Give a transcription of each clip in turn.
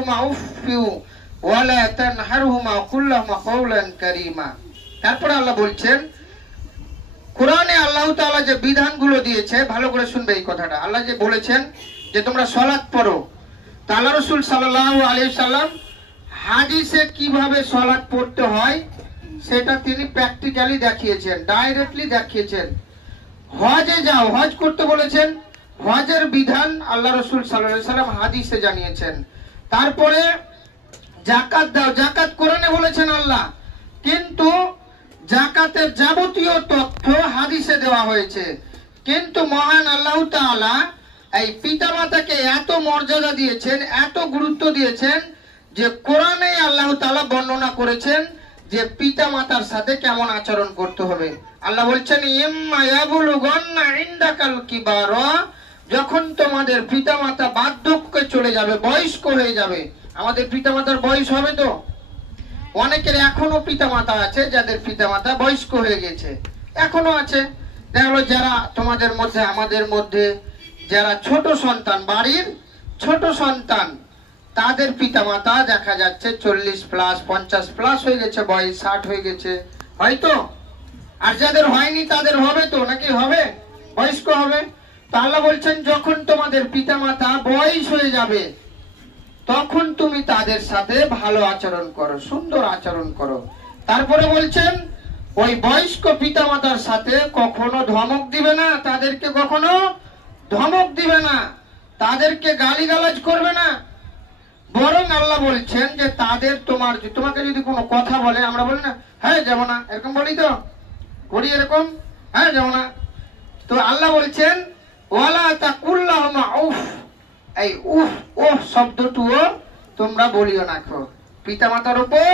লাহুমা উফফিউ ওয়া লা তানহারহুমা কুল লাহুমা কাওলান কারীমা। তারপরে আল্লাহ বলছেন, কোরআনে আল্লাহ তাআলা যে বিধানগুলো দিয়েছে, ভালো করে শুনবে এই কথাটা। আল্লাহ যে বলেছেন যে তোমরা সালাত পড়ো, তা আল্লাহ রাসূল সাল্লাল্লাহু আলাইহি সাল্লাম হাদিসে কিভাবে সালাত পড়তে হয় সেটা তিনি প্র্যাকটিক্যালি দেখিয়েছেন, ডাইরেক্টলি দেখিয়েছেন। হজে যাও, হজ করতে বলেছেন, হজের বিধান আল্লাহ রাসূল সাল্লাল্লাহু আলাইহি সাল্লাম হাদিসে জানিয়েছেন। তারপরে যাকাত দাও, যাকাত কোরআনে বলেছেন আল্লাহ, কিন্তু যাকাতের যাবতীয় তথ্য হাদিসে দেওয়া হয়েছে। কিন্তু মহান আল্লাহ তাআলা এই পিতামাতাকে এত মর্যাদা দিয়েছেন, এত গুরুত্ব দিয়েছেন যে কোরআনে আল্লাহ তাআলা বর্ণনা করেছেন যে পিতামাতার সাথে কেমন আচরণ করতে হবে। আল্লাহ বলছেন, ইম্মা ইয়াবলুগান্না ইনদাকাল কিবারা, যখন তোমাদের পিতামাতা বার্ধক্যে চলে যাবে, বয়স্ক হয়ে যাবে। আমাদের পিতামাতার বয়স হবে তো, অনেকের এখনো পিতামাতা আছে যাদের পিতামাতা বয়স্ক হয়ে গেছে, এখনো আছে। দেখলো যারা তোমাদের মধ্যে, আমাদের মধ্যে যারা ছোট সন্তান, বাড়ির ছোট সন্তান, তাদের পিতামাতা দেখা যাচ্ছে 40 প্লাস 50 প্লাস হয়ে গেছে, বয়স 60 হয়ে গেছে হয়তো। আর যাদের হয়নি তাদের হবে তো, নাকি হবে, বয়স্ক হবে। তো আল্লাহ বলছেন, যখন তোমাদের পিতামাতা বয়স হয়ে যাবে তখন তুমি তাদের সাথে ভালো আচরণ করো, সুন্দর আচরণ করো। তারপরে বলছেন, ওই বয়স্ক পিতামাতার সাথে কখনো ধমক দিবে না, তাদেরকে কখনো ধমক দিবে না, তাদেরকে গালিগালাজ করবে না। বরং আল্লাহ বলছেন যে তাদের তোমাকে যদি কোনো কথা বলে, আমরা বলি না হ্যাঁ যাবো না, এরকম বলি তো, করি এরকম, হ্যাঁ যাবো না। তো আল্লাহ বলছেন, ওয়ালা তাকুল লাহুমা উফ, এই উফ ওহ শব্দটুও তোমরা বলিও না। পিতামাতার উপর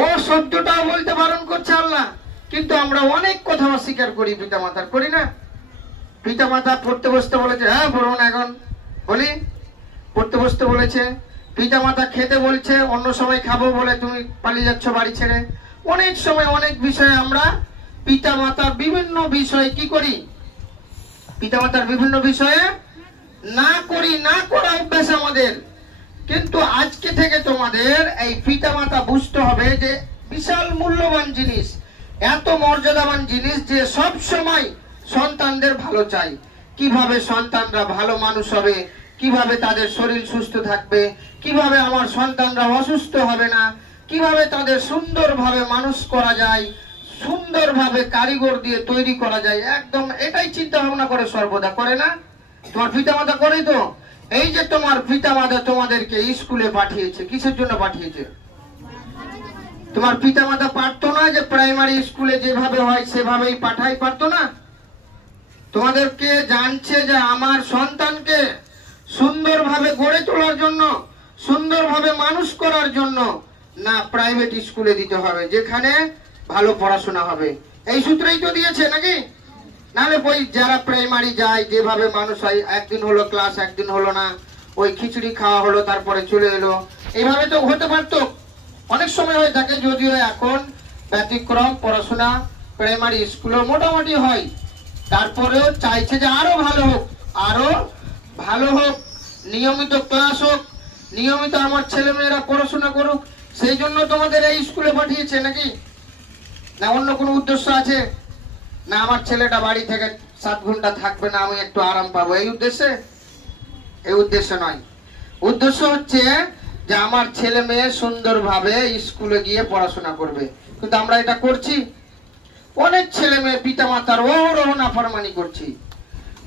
ও শব্দটাও বলতে বারণ করছে আল্লাহ। কিন্তু আমরা অনেক কথা অস্বীকার করি পিতামাতার, করি না? পিতামাতা পড়তে বসতে বলেছে, হ্যাঁ পড়বো না এখন, বলি পড়তে বসতে বলেছে। পিতামাতা খেতে বলছে, অন্য সময় খাবো বলে তুমি পালিয়ে যাচ্ছ বাড়ি ছেড়ে। অনেক সময় অনেক বিষয়ে আমরা পিতামাতার বিভিন্ন বিষয়ে কি করি, পিতামাতার বিভিন্ন বিষয়ে না করি, না করা অভ্যাস আমাদের। কিন্তু আজকে থেকে তোমাদের এই পিতামাতা বুঝতে হবে যে বিশাল মূল্যবান জিনিস, এত মর্যাদাবান জিনিস যে সব সময় সন্তানদের ভালো চাই। কিভাবে সন্তানরা ভালো মানুষ হবে, কিভাবে তাদের শরীর সুস্থ থাকবে, কিভাবে আমার সন্তানরা অসুস্থ হবে না, কিভাবে তাদের সুন্দরভাবে মানুষ করা যায়, সুন্দরভাবে কারিগর দিয়ে তৈরি করা যায়, একদম এটাই চিন্তা ভাবনা করে সর্বদা, করে না? তোমার পিতামাতা করে তো। এই যে তোমার পিতামাতা তোমাদেরকে স্কুলে পাঠিয়েছে, কিসের জন্য পাঠিয়েছে? তোমার পিতামাতা পারতো না যে প্রাইমারি স্কুলে যেভাবে হয় সেভাবেই পাঠাই, পারতো না? তোমাদেরকে জানছে যে আমার সন্তানকে সুন্দরভাবে গড়ে তোলার জন্য, সুন্দরভাবে মানুষ করার জন্য না প্রাইভেট স্কুলে দিতে হবে যেখানে ভালো পড়াশোনা হবে। এই সূত্রেই তো দিয়েছে নাকি? নাহলে ওই যারা প্রাইমারি যায় যেভাবে মানুষ হয়, একদিন হলো ক্লাস, একদিন হলো না, ওই খিচুড়ি খাওয়া হলো তারপরে চলে এলো, এইভাবে তো হতে পারতো। অনেক সময় হয়ে থাকে, যদিও এখন ব্যতিক্রম, পড়াশোনা প্রাইমারি স্কুলে মোটামুটি হয়, তারপরেও চাইছে যে আরো ভালো হোক, আরো ভালো হোক, নিয়মিত ক্লাস হোক, নিয়মিত আমার ছেলেমেয়েরা পড়াশোনা করুক। সেই জন্য তোমাদের এই স্কুলে পাঠিয়েছে নাকি? না অন্য কোনো উদ্দেশ্য আছে? না আমার ছেলেটা বাড়ি থেকে 7 ঘন্টা থাকবে না, আমি একটু আরাম পাবো, এই উদ্দেশ্যে? এই উদ্দেশ্য নয়। উদ্দেশ্য হচ্ছে যে আমার ছেলে মেয়ে সুন্দরভাবে স্কুলে গিয়ে পড়াশোনা করবে। কিন্তু আমরা এটা করছি? অনেক ছেলে মেয়ে পিতামাতার অহরহ নাফরমানি করছি।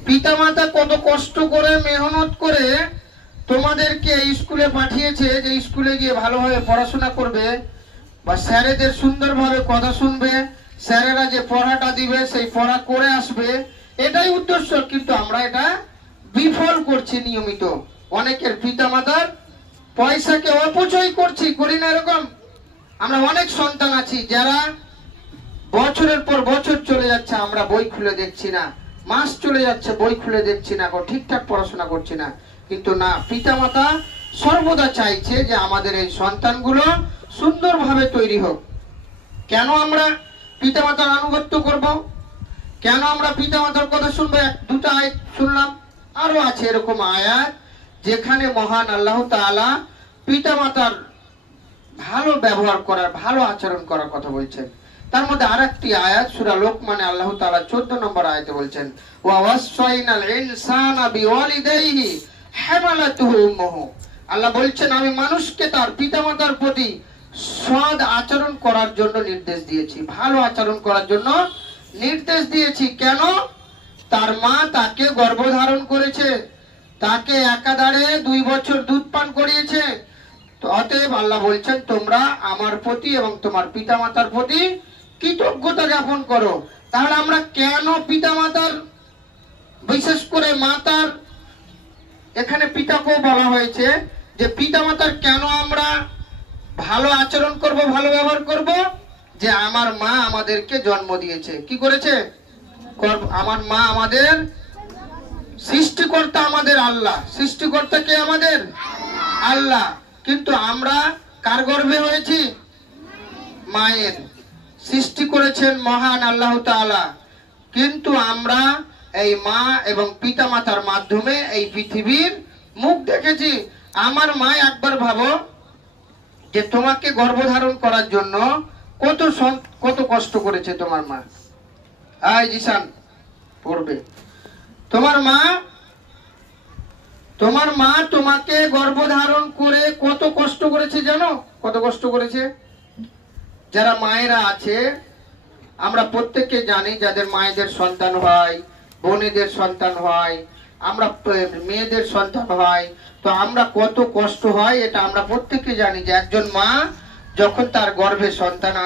পিতামাতা কত কষ্ট করে, মেহনত করে তোমাদেরকে স্কুলে পাঠিয়েছে যে স্কুলে গিয়ে ভালোভাবে পড়াশোনা করবে, বা স্যারেদের সুন্দরভাবে কথা শুনবে, স্যারেরা যে পড়াটা দিবে সেই পড়া করে আসবে, এটাই উদ্দেশ্য। কিন্তু আমরা এটা বিফল করছি নিয়মিত। অনেকের পিতামাতার পয়সাকে অপচয় করছি, করি না এরকম? আমরা অনেক সন্তান আছি যারা বছরের পর বছর চলে যাচ্ছে, আমরা বই খুলে দেখছি না, মাস চলে যাচ্ছে বই খুলে দেখছি না, ঠিকঠাক পড়াশোনা করছি না। কিন্তু না, পিতামাতা সর্বদা চাইছে যে আমাদের এই সন্তানগুলো সুন্দরভাবে তৈরি হোক। কেন আমরা পিতামাতার আনুগত্য করব? কেন আমরা পিতামাতার কথা শুনবো? দুটো আয়াত শুনলাম, আরো আছে এরকম আয়াত যেখানে মহান আল্লাহ তাআলা পিতামাতার ভালো ব্যবহার করার, ভালো আচরণ করার কথা বলছেন। তার মধ্যে আরেকটি আয়াত সূরা লোকমানে আল্লাহ তাআলা 14 নম্বর আয়াতে বলছেন, ওয়া ওয়াসাইনাল ইনসানা বিওয়ালিদাইহি হামালাতুহু উম্মুহু। আল্লাহ বলছেন আমি মানুষকে তার পিতামাতার প্রতি সৎ আচরণ করার জন্য নির্দেশ দিয়েছি, ভালো আচরণ করার জন্য নির্দেশ দিয়েছি। কেন? তার মা তাকে গর্ভধারণ করেছে, তাকে একাধারে 2 বছর দুধ পান করিয়েছে। তো অতএব আল্লাহ বলছেন তোমরা আমার প্রতি এবং তোমার পিতামাতার প্রতি কৃতজ্ঞতা জ্ঞাপন করো। তাহলে আমরা কেন পিতামাতার, বিশেষ করে মাতার, এখানে পিতাকেও বলা হয়েছে যে পিতামাতার কেন আমরা ভালো আচরণ করব, ভালো ব্যবহার করব? যে আমার মা আমাদেরকে জন্ম দিয়েছে। কি করেছে? আমার মা আমাদের সৃষ্টিকর্তা, আমাদের আল্লাহ। সৃষ্টিকর্তা কে? আমাদের আল্লাহ। কিন্তু আমরা কার গর্ভে হয়েছি? মায়ের। সৃষ্টি করেছেন মহান আল্লাহ তাআলা, কিন্তু আমরা এই মা এবং পিতামাতার মাধ্যমে এই পৃথিবীর মুখ দেখেছি। আমার মা, একবার ভাবো যে তোমাকে গর্ভধারণ করার জন্য কত কষ্ট করেছে তোমার মা। জিসান পড়বে। তোমার মা তোমাকে গর্ভধারণ করে কত কষ্ট করেছে জানো? কত কষ্ট করেছে? যারা মায়েরা আছে আমরা প্রত্যেকে জানি, যাদের মায়েদের সন্তান হয়, বোনেদের সন্তান হয়, আমরা মেয়েদের সন্তান হয়, তো আমরা কত কষ্ট হয় এটা আমরা প্রত্যেকে জানি। যে একজন মা যখন তার গর্ভে সন্তান আসে